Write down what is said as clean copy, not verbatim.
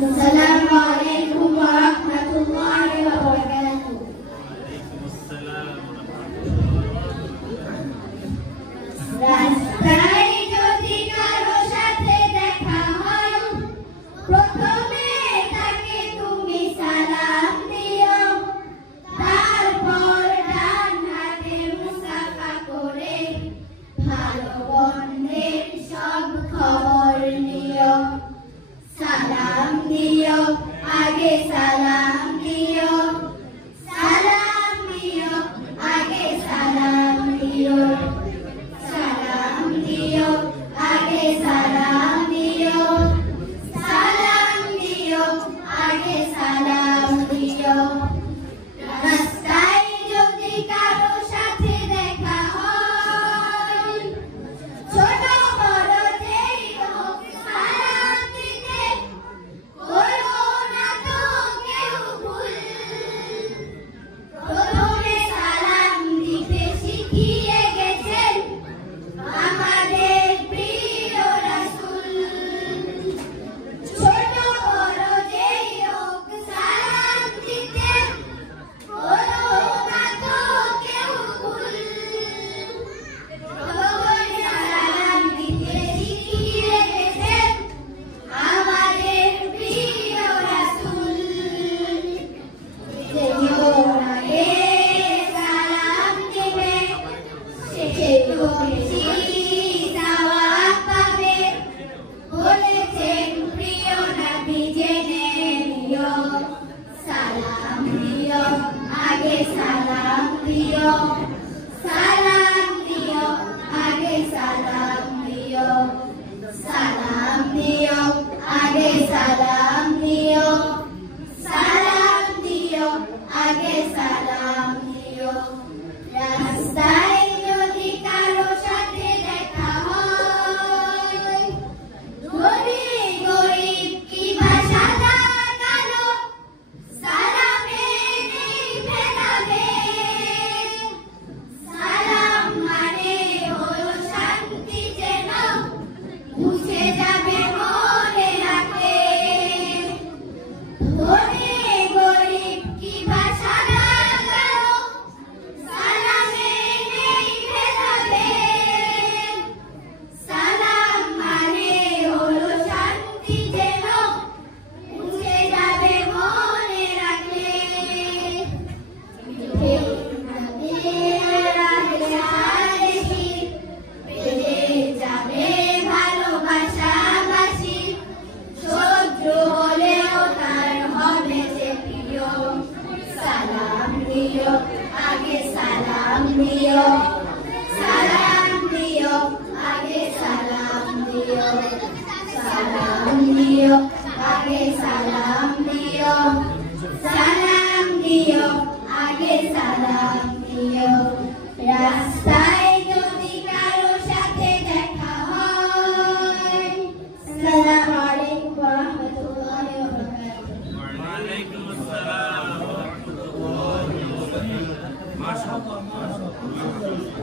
আসসালামু আলাইকুম ওয়া রাহমাতুল্লাহি ওয়া বারাকাতুহু। রাস্তায় যদি কারো সাথে দেখা হয়, প্রথমে তাকে তুমি সালাম দিও, তারপর ডান হাতে মুসাফা করে ভালো মন্দের সব খবর নিও। সালাম দিও, আগে সালাম দিও, সালাম দিও, আগে সালাম দিও, সালাম দিও, আগে সালাম দিও, সালাম দিও, আগে সালাম দিও। রাস্তায় যদি কারো সাথে দেখা হয়, ছোট বড় যেই হোক সালাম দিতে বলো না তো কেউ ভুল। প্রথমে সালাম দিতে শিখিয়ে গেছেন আমাদের প্রিয় রাসূল। ছোট বড় যেই হোক সালাম দিতে বলো না তো কেউ ভুল। প্রথমে সালাম দিতে শিখিয়ে গেছেন আমাদের প্রিয় রাসূল। যে আগে সালাম দিবে সে বেশি সওয়াব পাবে, বলেছেন প্রিয় নবী জেনে নিও। সালাম দিও, আগে সালাম দিও, সালাম দিও, আগে সালাম দিও, সালাম দিও, আগে সালাম দিও, সালাম দিও, আগে সালাম দিও। রাস্তায় যদি কারো সাথে দেখা হয়, ধনী গরিব কিংবা সাদা কালো, সালামে নেই ভেদাভেদ। সালাম মানে হলো শান্তি, যেন মুছে যাবে মনে রাখে। ধনী গরিব কিংবা সাদা কালো, সালামে নেই ভেদাভেদ। সালাম মানে হলো শান্তি, যেন মুছে যাবে মনে রাখলে। বেড়ে যাবে ভালোবাসাবাসি, শত্রু হলেও তার হবে যে প্রিয়। সালাম দিও, আগে সালাম দিও, সালাম দিও, আগে সালাম দিও, সালাম দিও, আগে সালাম দিও, সালাম দিও, আগে সালাম দিও। রাস্তায় যদি কারো সাথে দেখা হয়, সালাম